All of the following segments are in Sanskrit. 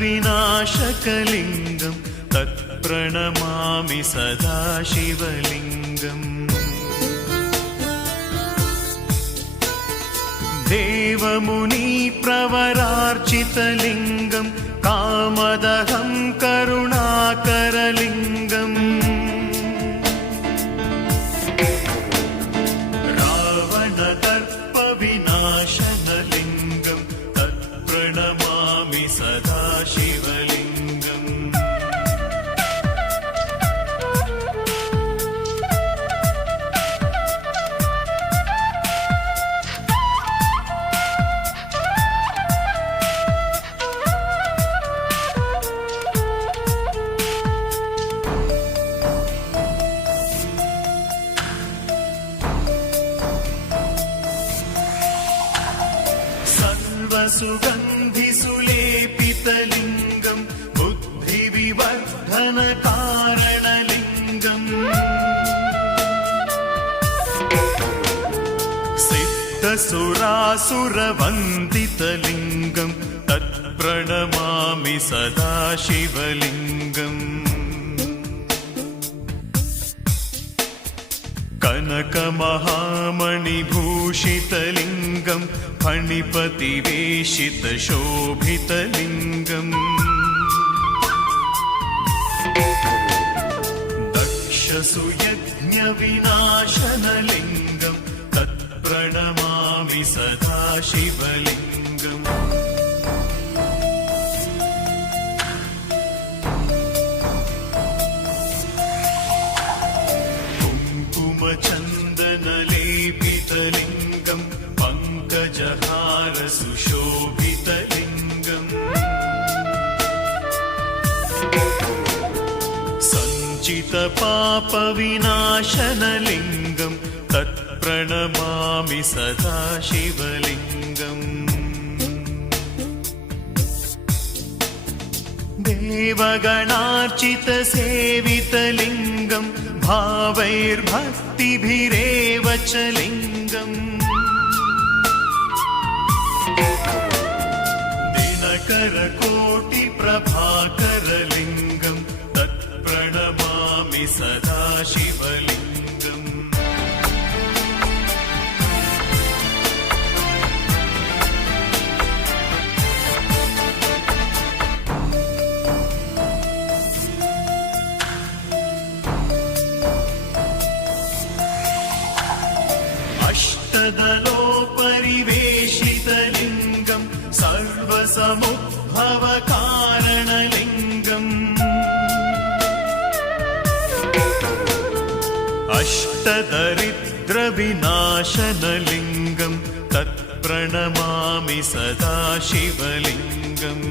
विनाशकलिङ्गं तत्प्रणमामि सदा शिवलिङ्गम् देवमुनिप्रवरार्चितलिङ्गं कामदहं करुणाकरलिङ्गम् रावणदर्पविनाशनलिङ्गं तत्प्रणमामि सदा शिवलिङ्गम् सर्वसुगन्धिसुलेपितलिङ्गं बुद्धिविवर्धनकारणलिङ्गम् सिद्धसुरासुरवन्दितलिङ्गं तत्प्रणमामि सदा शिवलिङ्गम् कनकमहामणिभूषितलिङ्गं फणिपतिवेशितशोभितलिङ्गम् दक्षसुयज्ञविनाशनलिङ्गं तत्प्रणमामि सदा शिवलिङ्गम् कुङ्कुमचन्दनलेपितलिङ्गं पङ्कजहारसुशोभितलिङ्गम् सञ्चितपापविनाशनलिङ्गं तत्प्रणमामि सदा शिवलिङ्गम् देवगणार्चितसेवितलिङ्गं भावैर्भक्तिभिरेव च लिङ्गम् दिनकरकोटिप्रभाकरलिङ्गं तत्प्रणमामि सदा शिवलिङ्गम् अष्टदलोपरिवेशितलिङ्गं सर्वसमुद्भवकारणलिङ्गम् अष्टदरिद्रविनाशनलिङ्गं तत्प्रणमामि सदा शिवलिङ्गम्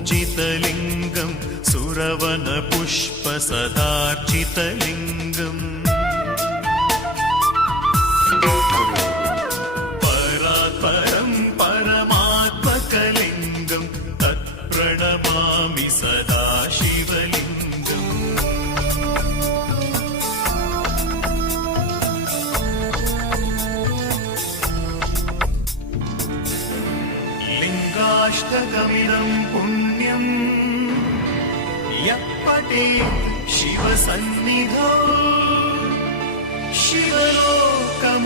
सुरगुरुसुरवरपूजितलिङ्गं सुरवनपुष्पसदार्चितलिङ्गम् परात्परं परमात्मकलिङ्गं तत्प्रणमामि सदा शिवलिङ्गम् लिङ्गाष्टकमिदं पुण्यम् यः पठेत् शिवसन्निधौ शिवलोकमवाप्नोति।